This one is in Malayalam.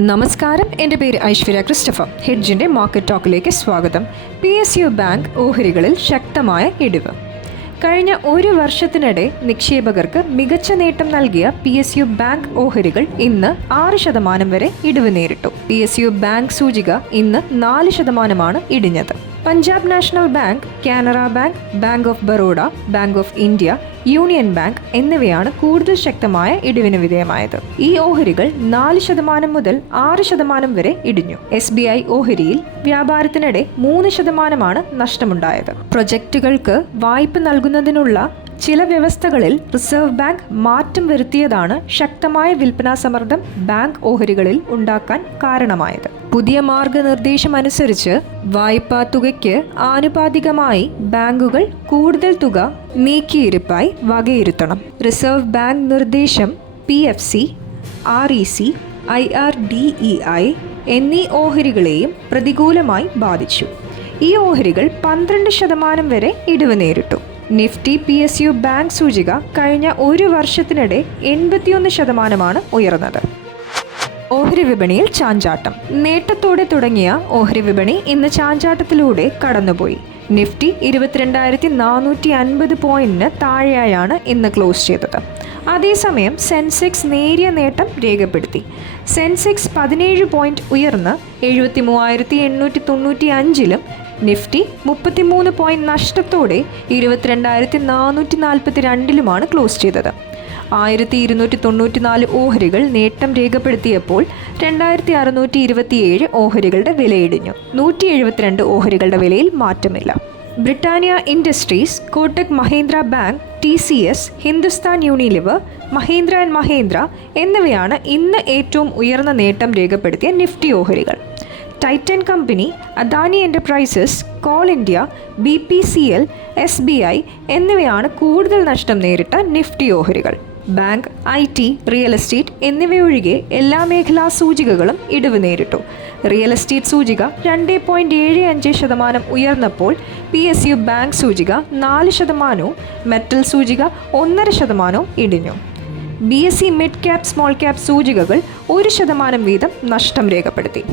നമസ്കാരം. എന്റെ പേര് ഐശ്വര്യ ക്രിസ്റ്റഫർ. ഹെഡ്ജിന്റെ മാർക്കറ്റ് ടോക്കിലേക്ക് സ്വാഗതം. പി എസ് യു ബാങ്ക് ഓഹരികളിൽ ശക്തമായ ഇടിവ്. കഴിഞ്ഞ ഒരു വർഷത്തിനിടെ നിക്ഷേപകർക്ക് മികച്ച നേട്ടം നൽകിയ പി എസ് യു ബാങ്ക് ഓഹരികൾ ഇന്ന് ആറ് ശതമാനം വരെ ഇടിവ് നേരിട്ടു. പി എസ് യു ബാങ്ക് സൂചിക ഇന്ന് നാല് ശതമാനമാണ് ഇടിഞ്ഞത്. Punjab National Bank Canara Bank Bank of Baroda Bank of India Union Bank എന്നിവയാണ് കൂടുതൽ ശക്തമായ ഇടിവിന് വിധേയമായത്. ഈ ഓഹരികൾ നാല് ശതമാനം മുതൽ ആറ് ശതമാനം വരെ ഇടിഞ്ഞു. എസ് ബി ഐ ഓഹരിയിൽ വ്യാപാരത്തിനിടെ മൂന്ന് ശതമാനമാണ് നഷ്ടമുണ്ടായത്. പ്രൊജക്റ്റുകൾക്ക് വായ്പ നൽകുന്നതിനുള്ള ചില വ്യവസ്ഥകളിൽ റിസർവ് ബാങ്ക് മാറ്റം വരുത്തിയതാണ് ശക്തമായ വിൽപ്പനാ സമ്മർദ്ദം ബാങ്ക് ഓഹരികളിൽ ഉണ്ടാക്കാൻ കാരണമായത്. പുതിയ മാർഗനിർദ്ദേശം അനുസരിച്ച് വായ്പാ തുകയ്ക്ക് ആനുപാതികമായി ബാങ്കുകൾ കൂടുതൽ തുക നീക്കിയിരിപ്പായി വകയിരുത്തണം. റിസർവ് ബാങ്ക് നിർദ്ദേശം P F C R E C I R D E I എന്നീ ഓഹരികളെയും പ്രതികൂലമായി ബാധിച്ചു. ഈ ഓഹരികൾ പന്ത്രണ്ട് ശതമാനം വരെ ഇടിവ് നേരിട്ടു. Nifty P S U bank സൂചിക കഴിഞ്ഞ ഒരു വർഷത്തിനിടെ എൺപത്തിയൊന്ന് ശതമാനമാണ് ഉയർന്നത്. ഓഹരി വിപണിയിൽ ചാഞ്ചാട്ടം. നേട്ടത്തോടെ തുടങ്ങിയ ഓഹരി വിപണി ഇന്ന് ചാഞ്ചാട്ടത്തിലൂടെ കടന്നുപോയി. നിഫ്റ്റി ഇരുപത്തിരണ്ടായിരത്തി നാനൂറ്റി അൻപത് പോയിന്റിന് താഴെയായാണ് ഇന്ന് ക്ലോസ് ചെയ്തത്. അതേസമയം സെൻസെക്സ് നേരിയ നേട്ടം രേഖപ്പെടുത്തി. സെൻസെക്സ് പതിനേഴ് പോയിന്റ് ഉയർന്ന് എഴുപത്തി മൂവായിരത്തി എണ്ണൂറ്റി തൊണ്ണൂറ്റി അഞ്ചിലും നിഫ്റ്റി മുപ്പത്തിമൂന്ന് പോയിന്റ് നഷ്ടത്തോടെ ഇരുപത്തിരണ്ടായിരത്തി നാനൂറ്റി നാൽപ്പത്തി രണ്ടിലുമാണ് ക്ലോസ് ചെയ്തത്. ആയിരത്തി ഇരുന്നൂറ്റി തൊണ്ണൂറ്റി നാല് ഓഹരികൾ നേട്ടം രേഖപ്പെടുത്തിയപ്പോൾ രണ്ടായിരത്തി അറുന്നൂറ്റി ഇരുപത്തിയേഴ് ഓഹരികളുടെ വിലയിടിഞ്ഞു. നൂറ്റി എഴുപത്തിരണ്ട് ഓഹരികളുടെ വിലയിൽ മാറ്റമില്ല. Britannia Industries Kotak Mahindra Bank T C S Hindustan Unilever Mahindra and Mahindra എന്നിവയാണ് ഇന്ന് ഏറ്റവും ഉയർന്ന നേട്ടം രേഖപ്പെടുത്തിയ നിഫ്റ്റി ഓഹരികൾ. Titan company Adani Enterprises Coal India B P C L S B I എന്നിവയാണ് കൂടുതൽ നഷ്ടം നേരിട്ട നിഫ്റ്റി ഓഹരികൾ. Bank I T real estate എന്നിവയൊഴികെ എല്ലാ മേഖലാ സൂചികകളും ഇടിവ് നേരിട്ടു. റിയൽ എസ്റ്റേറ്റ് സൂചിക രണ്ട് പോയിന്റ് ഏഴ് അഞ്ച് ശതമാനം ഉയർന്നപ്പോൾ പി എസ് യു ബാങ്ക് സൂചിക നാല് ശതമാനവും മെറ്റൽ സൂചിക ഒന്നര ശതമാനവും ഇടിഞ്ഞു. B S C mid cap small cap സൂചികകൾ ഒരു ശതമാനം വീതം നഷ്ടം രേഖപ്പെടുത്തി.